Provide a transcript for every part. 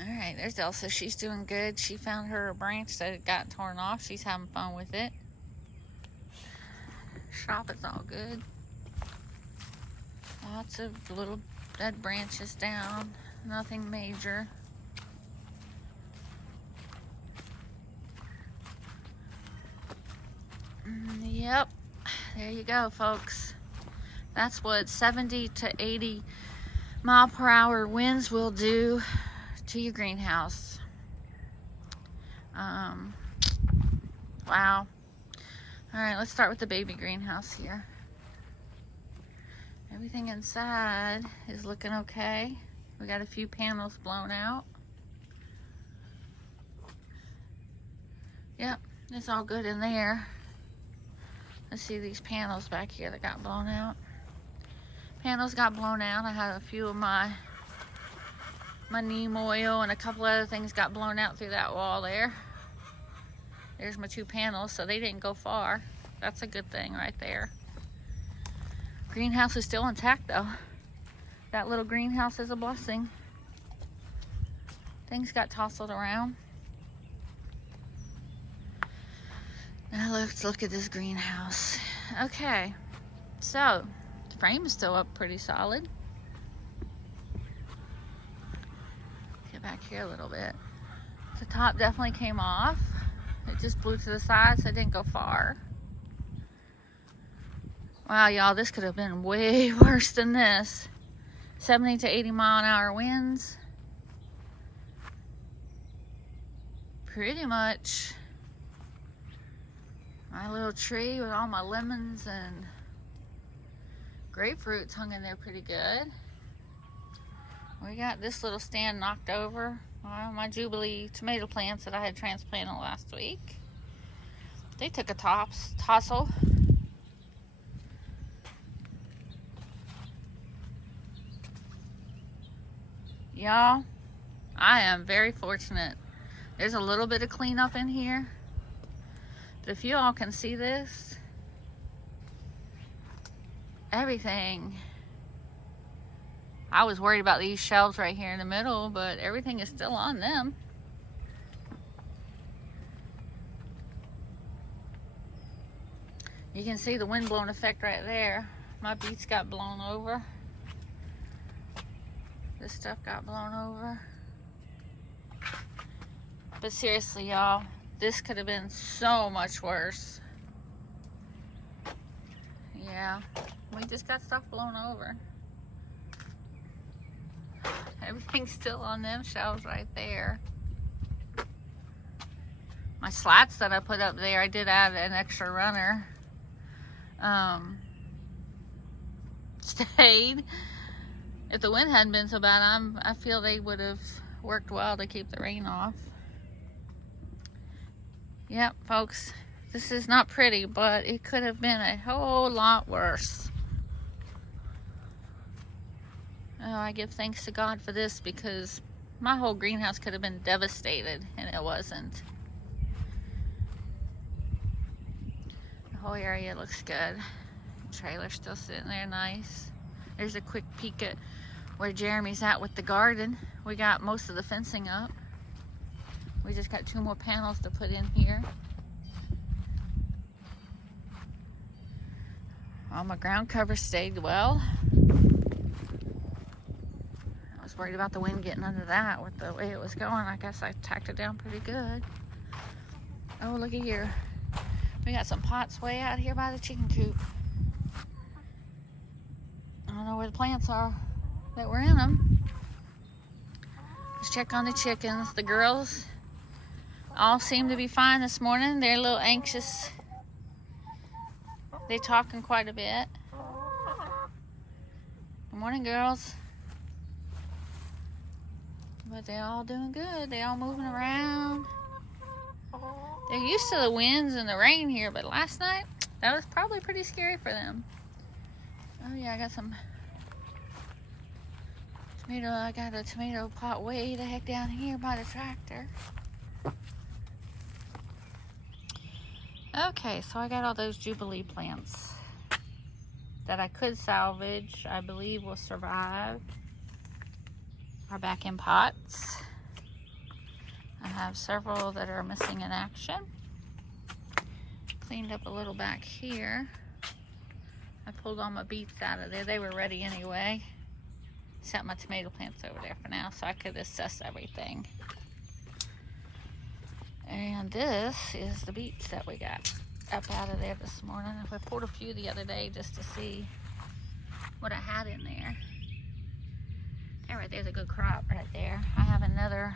Alright, there's Elsa. She's doing good. She found her branch that had got torn off. She's having fun with it. Shop is all good. Lots of little dead branches down. Nothing major. Yep. There you go, folks. That's what 70 to 80 mile per hour winds will do to your greenhouse. Wow. Alright, let's start with the baby greenhouse here. Everything inside is looking okay. We got a few panels blown out. Yep, it's all good in there. Let's see these panels back here that got blown out. Panels got blown out. I had a few of my neem oil and a couple other things got blown out through that wall there. There's my two panels, so they didn't go far. That's a good thing right there. Greenhouse is still intact though. That little greenhouse is a blessing. Things got tousled around. Now let's look at this greenhouse. Okay, so the frame is still up pretty solid. Get back here a little bit. The top definitely came off. It just blew to the side, so it didn't go far. Wow, y'all, this could have been way worse than this. 70 to 80 mile an hour winds. Pretty much my little tree with all my lemons and grapefruits hung in there pretty good. We got this little stand knocked over. My Jubilee tomato plants that I had transplanted last week. They took a tossle. Y'all, I am very fortunate. There's a little bit of cleanup in here. But if you all can see this, everything. I was worried about these shelves right here in the middle, but everything is still on them. You can see the windblown effect right there. My beets got blown over. This stuff got blown over. But seriously, y'all, this could have been so much worse. Yeah, we just got stuff blown over. Everything's still on them shelves right there. My slats that I put up there, I did add an extra runner. Stayed. If the wind hadn't been so bad, I feel they would have worked well to keep the rain off. Yep, folks, this is not pretty, but it could have been a whole lot worse. Oh, I give thanks to God for this because my whole greenhouse could have been devastated, and it wasn't. The whole area looks good. The trailer's still sitting there nice. There's a quick peek at where Jeremy's at with the garden. We got most of the fencing up. We just got 2 more panels to put in here. All my ground cover stayed well. I was worried about the wind getting under that with the way it was going. I guess I tacked it down pretty good. Oh, look at here. We got some pots way out here by the chicken coop. I don't know where the plants are that were in them. Let's check on the chickens. The girls all seem to be fine this morning. They're a little anxious. They're talking quite a bit. Good morning, girls. But they're all doing good. They're all moving around. They're used to the winds and the rain here, but last night, that was probably pretty scary for them. Oh yeah, I got some tomato. I got a tomato pot way the heck down here by the tractor. Okay, so I got all those Jubilee plants that I could salvage. I believe will survive. Are back in pots. I have several that are missing in action. Cleaned up a little back here. I pulled all my beets out of there. They were ready anyway. Set my tomato plants over there for now so I could assess everything. And this is the beets that we got up out of there this morning. I pulled a few the other day just to see what I had in there. There, right there's a good crop right there. I have another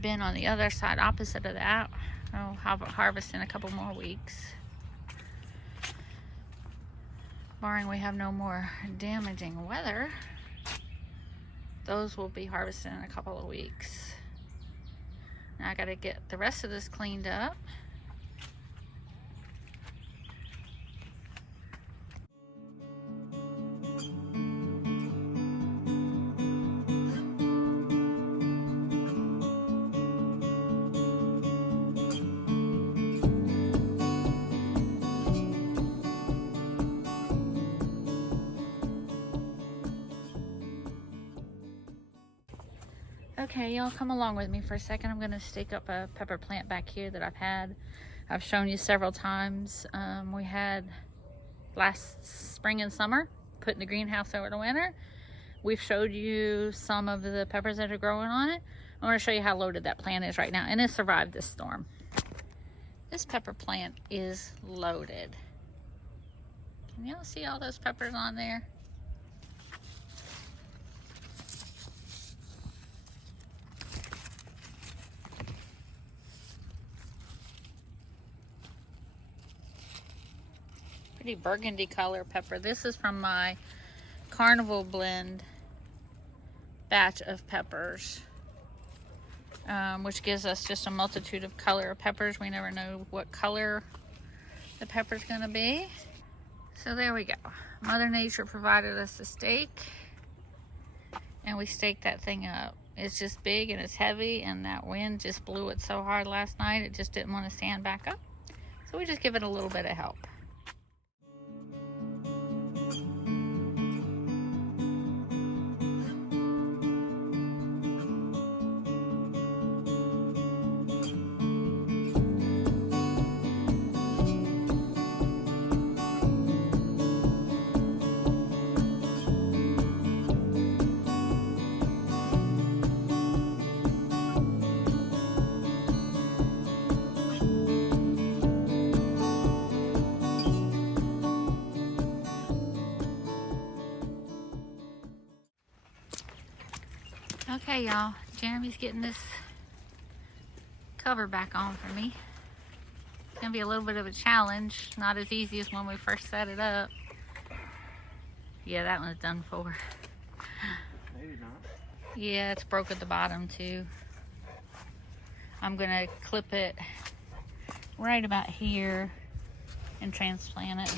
bin on the other side opposite of that. I'll have it harvest in a couple more weeks. Barring we have no more damaging weather, those will be harvested in a couple of weeks. Now I gotta get the rest of this cleaned up. Okay, y'all come along with me for a second. I'm gonna stake up a pepper plant back here that I've shown you several times. We had last spring and summer, put in the greenhouse over the winter. We've showed you some of the peppers that are growing on it. I wanna show you how loaded that plant is right now, and it survived this storm. This pepper plant is loaded. Can y'all see all those peppers on there? Pretty burgundy color pepper. This is from my Carnival blend batch of peppers, which gives us just a multitude of color of peppers. We never know what color the pepper's gonna be. So there we go. Mother Nature provided us a stake, and we staked that thing up. It's just big and it's heavy, and that wind just blew it so hard last night it just didn't want to stand back up. So we just give it a little bit of help. Okay, y'all, Jeremy's getting this cover back on for me. It's gonna be a little bit of a challenge, not as easy as when we first set it up. Yeah, that one's done for. Maybe not. Yeah, it's broke at the bottom too. I'm gonna clip it right about here and transplant it.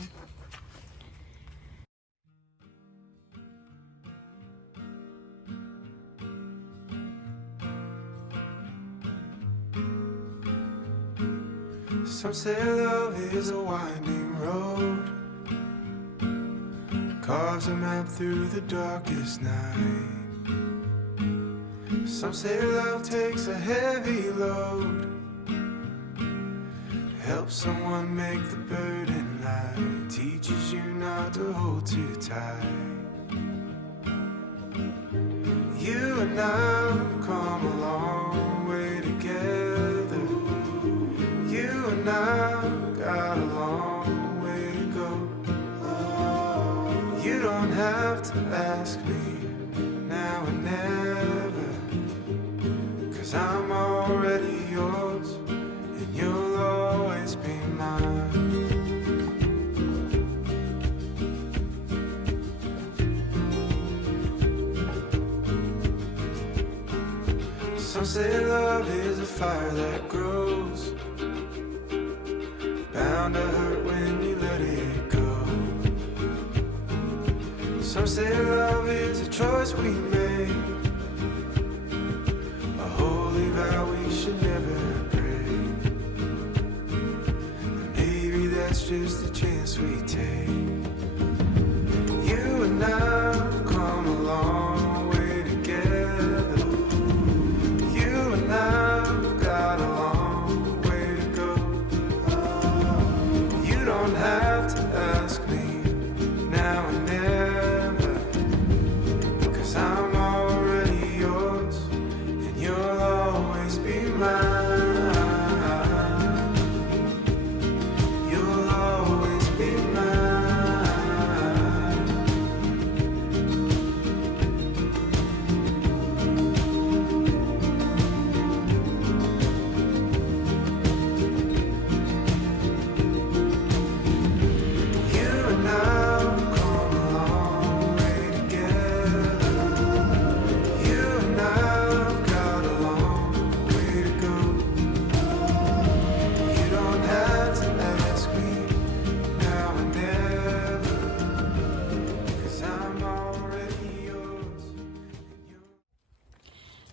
Some say love is a winding road, carves a map through the darkest night. Some say love takes a heavy load, helps someone make the burden light, teaches you not to hold too tight. You and I have come a long way together. You and I got a long way to go. You don't have to ask me now and never, 'cause I'm already yours and you'll always be mine. Some say love is a fire that grows, bound to hurt when you let it go. Some say love is a choice we make, a holy vow we should never break. And maybe that's just the chance we take. You and I have come a long way together.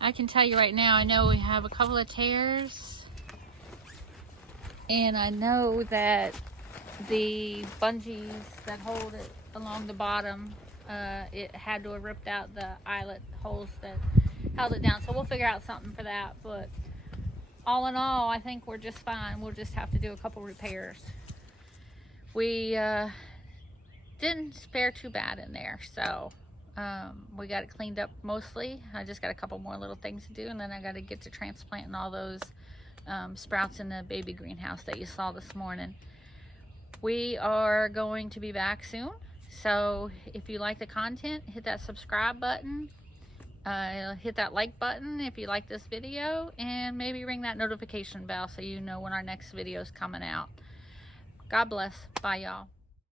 I can tell you right now, I know we have a couple of tears, and I know that the bungees that hold it along the bottom, it had to have ripped out the eyelet holes that held it down, so we'll figure out something for that. But all in all, I think we're just fine. We'll just have to do a couple repairs. We didn't fare too bad in there, so we got it cleaned up mostly. I just got a couple more little things to do, and then I got to get to transplanting all those sprouts in the baby greenhouse that you saw this morning. We are going to be back soon, so if you like the content, hit that subscribe button, hit that like button if you like this video, and maybe ring that notification bell so you know when our next video is coming out. God bless. Bye, y'all.